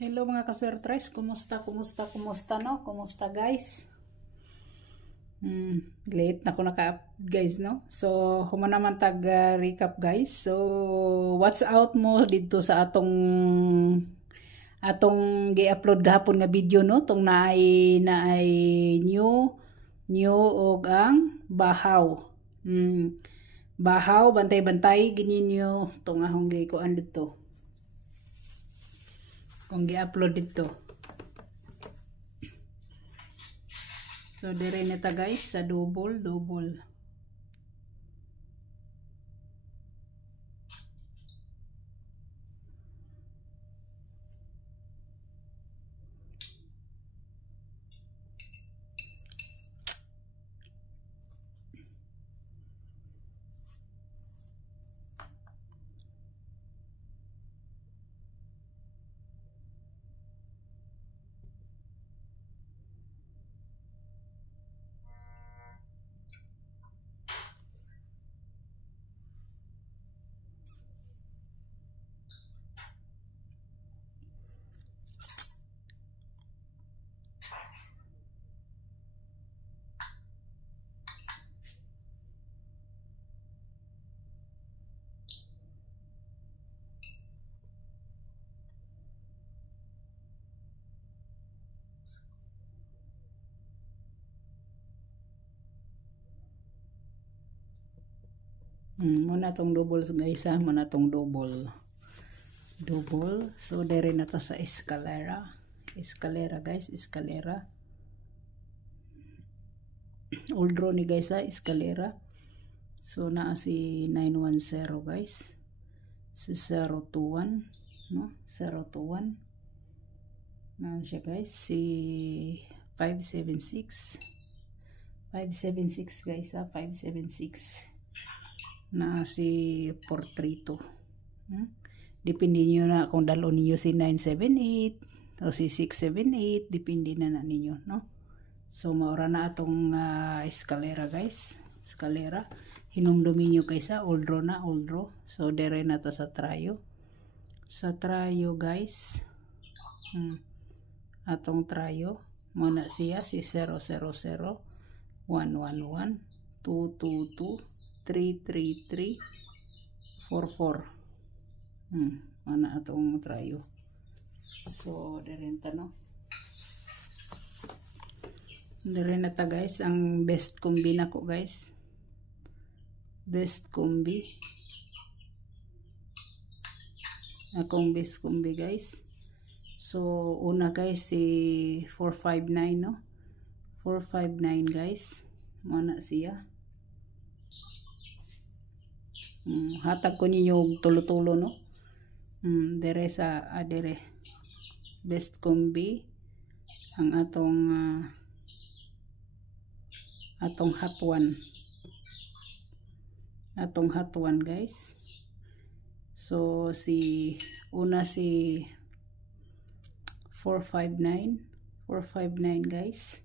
Hello mga kaswertres, kumusta no? Kumusta guys? Late na ko naka-up guys no? So, humana naman recap guys. So, watch out mo dito sa atong gi-upload gahapon nga video no? Tong naay new og ang bahaw. Bahaw, bantay-bantay gininyo tong ahong gikuan dito. Kung gi-upload dito. So dire nita guys sa double. Muna tong double guys ha, muna tong double. So dire na ta sa escalera guys, escalera. Old draw ni guys ha, escalera. So naa si 910 guys. Si 021 no, 021. Na siya guys si 576 guys ha, 576. Na si 432. Depende nyo na kung dalo ninyo si 978 o si 678, depende na ninyo no. So maura na atong escalera guys, escalera. Hinumdumi nyo kaysa old draw. So dire na ta sa trayo guys. Atong trayo muna siya si 000 111 222 333 44. Mana atong trayo. So direnta no. Dire na ta guys ang best combi nako guys. Best combi. Akong best combi guys. So una guys si 459 no. 459 guys. Mana siya. Hatag ko ninyo tulo-tulo no. Dire sa dire best combi ang atong hot one guys. So si una si 459 guys.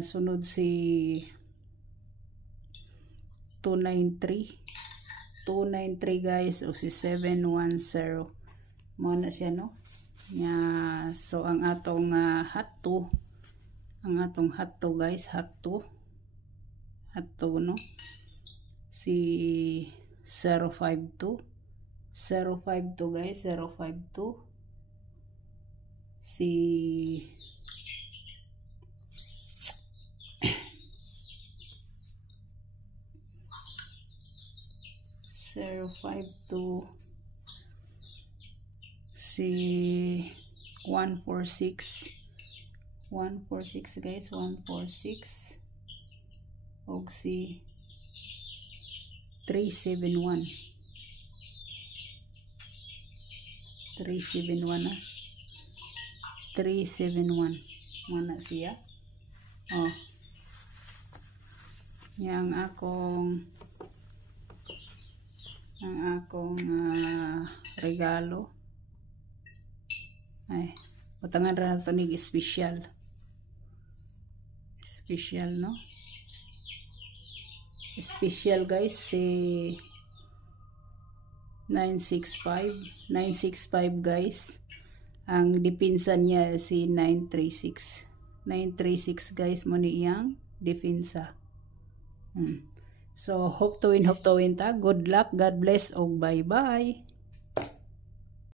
Sunod si 293 guys o si 710 mo na siya no. So ang atong hot 2 guys, hot 2 no, si 052 guys, 052 si 052 si 146 guys, 146 og si 371 mana siya. Yang akong regalo ay patangan ra nato nig special no. Special guys si 965 guys. Ang dipinsa niya si 936. 936 guys mo ni iyang dipinsa. So hope to win ta. Good luck, God bless, og bye bye.